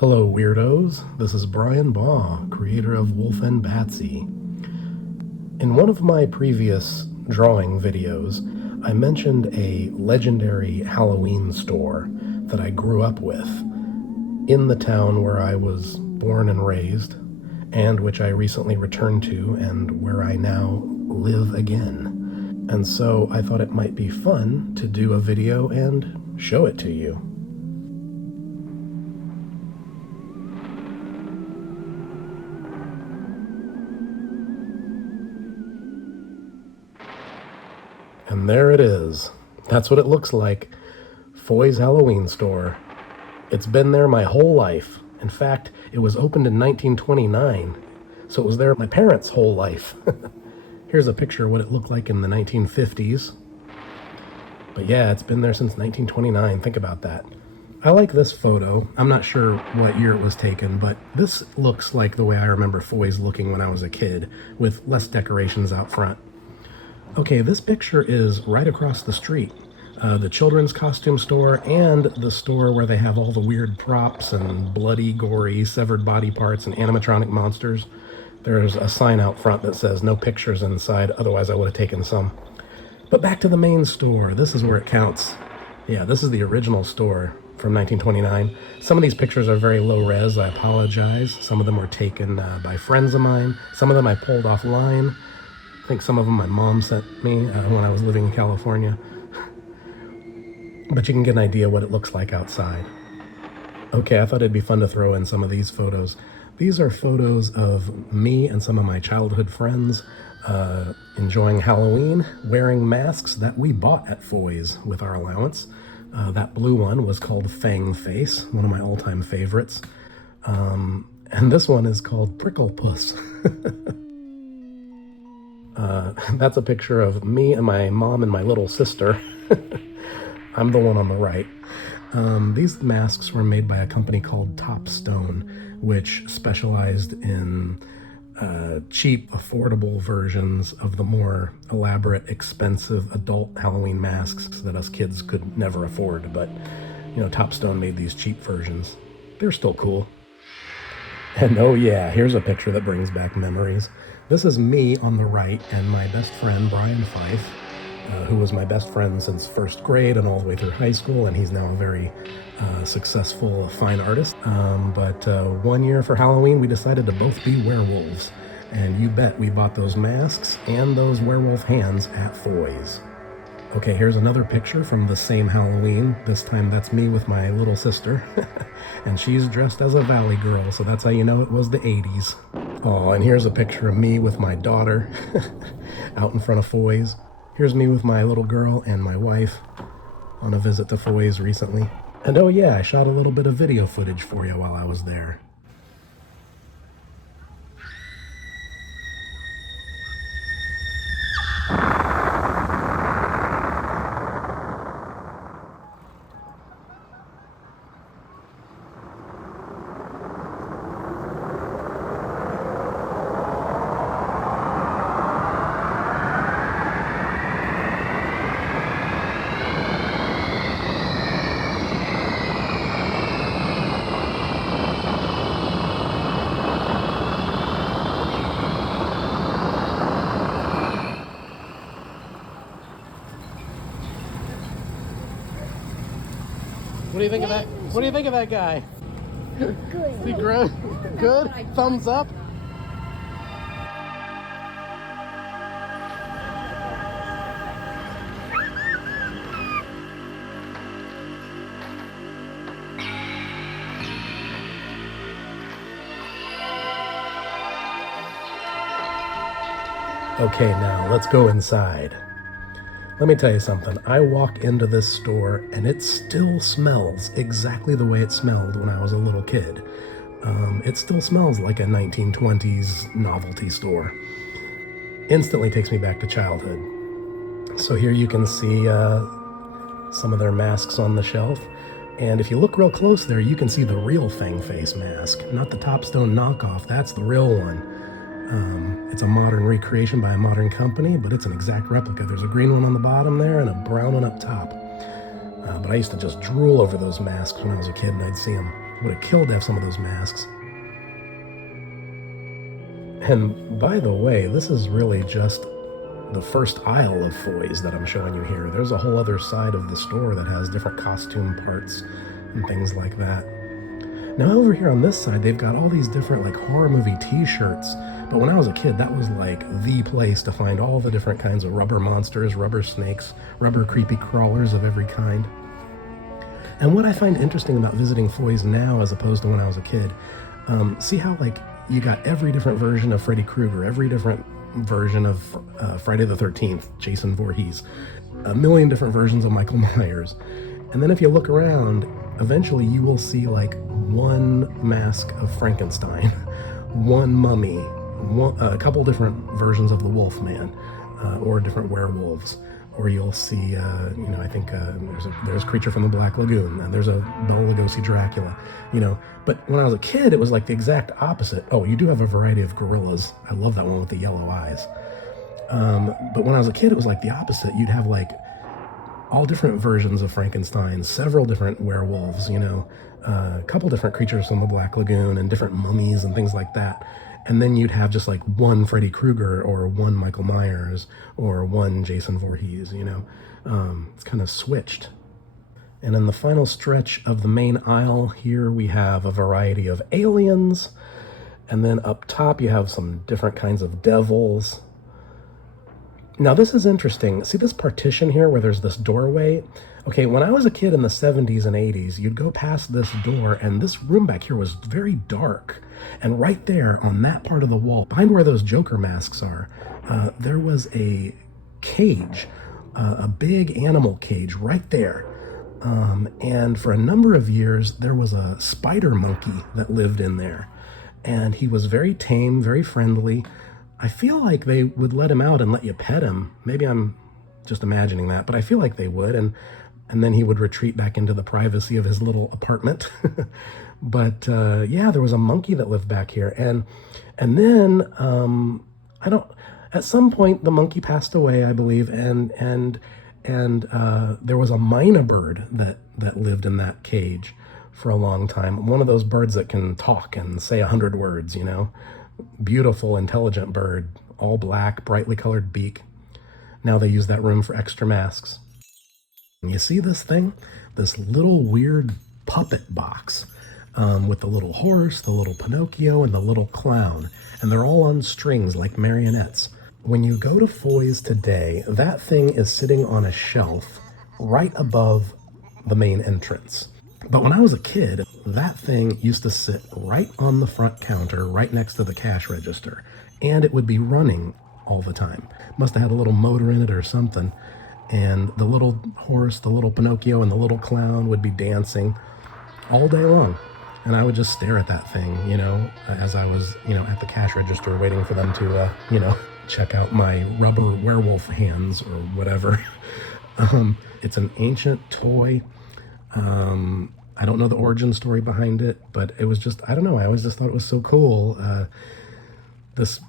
Hello weirdos, this is Bryan, creator of WULF and BATSY. In one of my previous drawing videos, I mentioned a legendary Halloween store that I grew up with in the town where I was born and raised, and which I recently returned to and where I now live again. And so I thought it might be fun to do a video and show it to you. And there it is. That's what it looks like. Foy's Halloween Store. It's been there my whole life. In fact, it was opened in 1929, so it was there my parents' whole life. Here's a picture of what it looked like in the 1950s. But yeah, it's been there since 1929. Think about that. I like this photo. I'm not sure what year it was taken, but this looks like the way I remember Foy's looking when I was a kid, with less decorations out front. Okay, this picture is right across the street. The children's costume store and the store where they have all the weird props and bloody, gory, severed body parts and animatronic monsters. There's a sign out front that says no pictures inside, otherwise I would have taken some. But back to the main store. This is where it counts. Yeah, this is the original store from 1929. Some of these pictures are very low res, I apologize. Some of them were taken by friends of mine. Some of them I pulled offline. I think some of them my mom sent me when I was living in California. But you can get an idea what it looks like outside. Okay, I thought it'd be fun to throw in some of these photos. These are photos of me and some of my childhood friends enjoying Halloween, wearing masks that we bought at Foy's with our allowance. That blue one was called Fang Face, one of my all-time favorites. And this one is called Prickle Puss. That's a picture of me and my mom and my little sister. I'm the one on the right. These masks were made by a company called Topstone, which specialized in cheap, affordable versions of the more elaborate, expensive adult Halloween masks that us kids could never afford. But, you know, Topstone made these cheap versions. They're still cool. And oh yeah, here's a picture that brings back memories. This is me on the right and my best friend, Bryan, who was my best friend since first grade and all the way through high school, and he's now a very successful fine artist. But 1 year for Halloween, we decided to both be werewolves. And you bet we bought those masks and those werewolf hands at Foy's. Okay, here's another picture from the same Halloween. This time that's me with my little sister. And she's dressed as a valley girl, so that's how you know it was the 80s. Oh, and here's a picture of me with my daughter out in front of Foy's. Here's me with my little girl and my wife on a visit to Foy's recently. And oh yeah, I shot a little bit of video footage for you while I was there. What do you think of that? What do you think of that guy? Good. Is he good? Good? Thumbs up? Okay, now let's go inside. Let me tell you something. I walk into this store and it still smells exactly the way it smelled when I was a little kid. It still smells like a 1920s novelty store. Instantly takes me back to childhood. So here you can see some of their masks on the shelf. And if you look real close there, you can see the real Fang Face mask, not the Topstone knockoff. That's the real one. It's a modern recreation by a modern company, but it's an exact replica. There's a green one on the bottom there and a brown one up top. But I used to just drool over those masks when I was a kid and I'd see them. Would have killed to have some of those masks. And by the way, this is really just the first aisle of Foys that I'm showing you here. There's a whole other side of the store that has different costume parts and things like that. Now over here on this side, they've got all these different like horror movie t-shirts. But when I was a kid, that was like the place to find all the different kinds of rubber monsters, rubber snakes, rubber creepy crawlers of every kind. And what I find interesting about visiting Foys now as opposed to when I was a kid, see how like you got every different version of Freddy Krueger, every different version of Friday the 13th, Jason Voorhees, a million different versions of Michael Myers. And then if you look around, eventually you will see like one mask of Frankenstein, one mummy, a couple different versions of the Wolf Man, or different werewolves. Or you'll see, I think there's a creature from the Black Lagoon, and there's a Bela Lugosi Dracula, But when I was a kid, it was like the exact opposite. Oh, you do have a variety of gorillas. I love that one with the yellow eyes. But when I was a kid, it was like the opposite. You'd have like all different versions of Frankenstein, several different werewolves, a couple different creatures from the Black Lagoon, and different mummies and things like that. And then you'd have just like one Freddy Krueger or one Michael Myers or one Jason Voorhees, It's kind of switched. And in the final stretch of the main aisle here, we have a variety of aliens. And then up top, you have some different kinds of devils. Now, this is interesting. See this partition here where there's this doorway? Okay, when I was a kid in the 70s and 80s, you'd go past this door, and this room back here was very dark. And right there on that part of the wall, behind where those Joker masks are, there was a cage, a big animal cage right there. And for a number of years, there was a spider monkey that lived in there. And he was very tame, very friendly. I feel like they would let him out and let you pet him. Maybe I'm just imagining that, but I feel like they would. And then he would retreat back into the privacy of his little apartment. But yeah, there was a monkey that lived back here. And then at some point the monkey passed away, I believe. And there was a mynah bird that lived in that cage for a long time. One of those birds that can talk and say 100 words, Beautiful, intelligent bird, all black, brightly colored beak. Now they use that room for extra masks. And you see this thing? This little weird puppet box with the little horse, the little Pinocchio, and the little clown. And they're all on strings like marionettes. When you go to Foys today, that thing is sitting on a shelf right above the main entrance. But when I was a kid, that thing used to sit right on the front counter, right next to the cash register. And it would be running all the time. Must have had a little motor in it or something. And the little horse, the little Pinocchio, and the little clown would be dancing all day long. And I would just stare at that thing, as I was, at the cash register waiting for them to, check out my rubber werewolf hands or whatever. It's an ancient toy. I don't know the origin story behind it, but it was just, I don't know, I always just thought it was so cool. This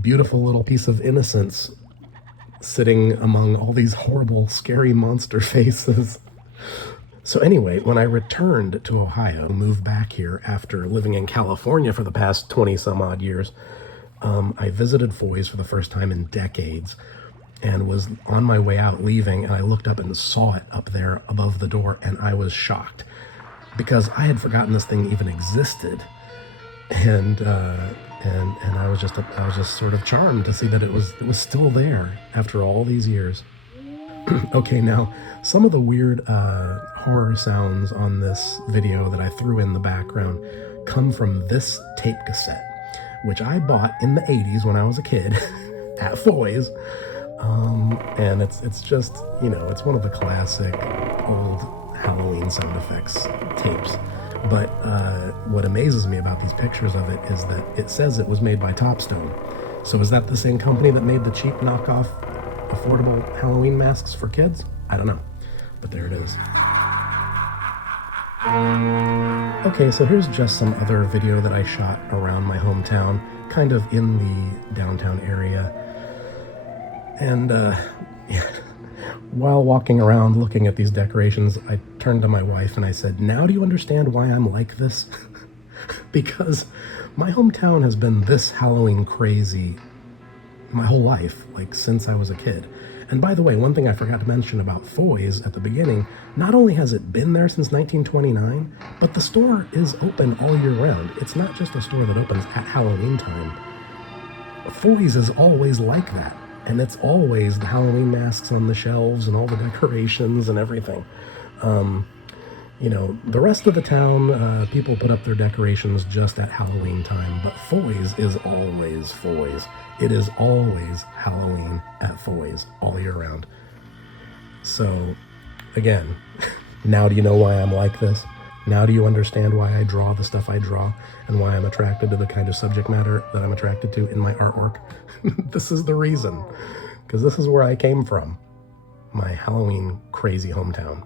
beautiful little piece of innocence sitting among all these horrible, scary monster faces. So anyway, when I returned to Ohio, moved back here after living in California for the past 20 some odd years, I visited Foys for the first time in decades and was on my way out leaving, and I looked up and saw it up there above the door, and I was shocked because I had forgotten this thing even existed. And I was just sort of charmed to see that it was still there after all these years. Okay, now some of the weird horror sounds on this video that I threw in the background come from this tape cassette, which I bought in the 80s when I was a kid at Foys. And it's just, it's one of the classic old Halloween sound effects tapes. But what amazes me about these pictures of it is that it says it was made by Topstone. So is that the same company that made the cheap knockoff affordable Halloween masks for kids? I don't know, but there it is. Okay, so here's just some other video that I shot around my hometown, kind of in the downtown area. And yeah, While walking around looking at these decorations, I turned to my wife and I said, "Now do you understand why I'm like this?" Because my hometown has been this Halloween crazy my whole life, like since I was a kid. And by the way, one thing I forgot to mention about Foys at the beginning, not only has it been there since 1929, but the store is open all year round. It's not just a store that opens at Halloween time. Foys is always like that. And it's always the Halloween masks on the shelves and all the decorations and everything. You know, the rest of the town, people put up their decorations just at Halloween time, but Foys is always Foys. It is always Halloween at Foys all year round. So, again, now do you know why I'm like this? Now do you understand why I draw the stuff I draw and why I'm attracted to the kind of subject matter that I'm attracted to in my artwork? This is the reason, because this is where I came from, my Halloween crazy hometown.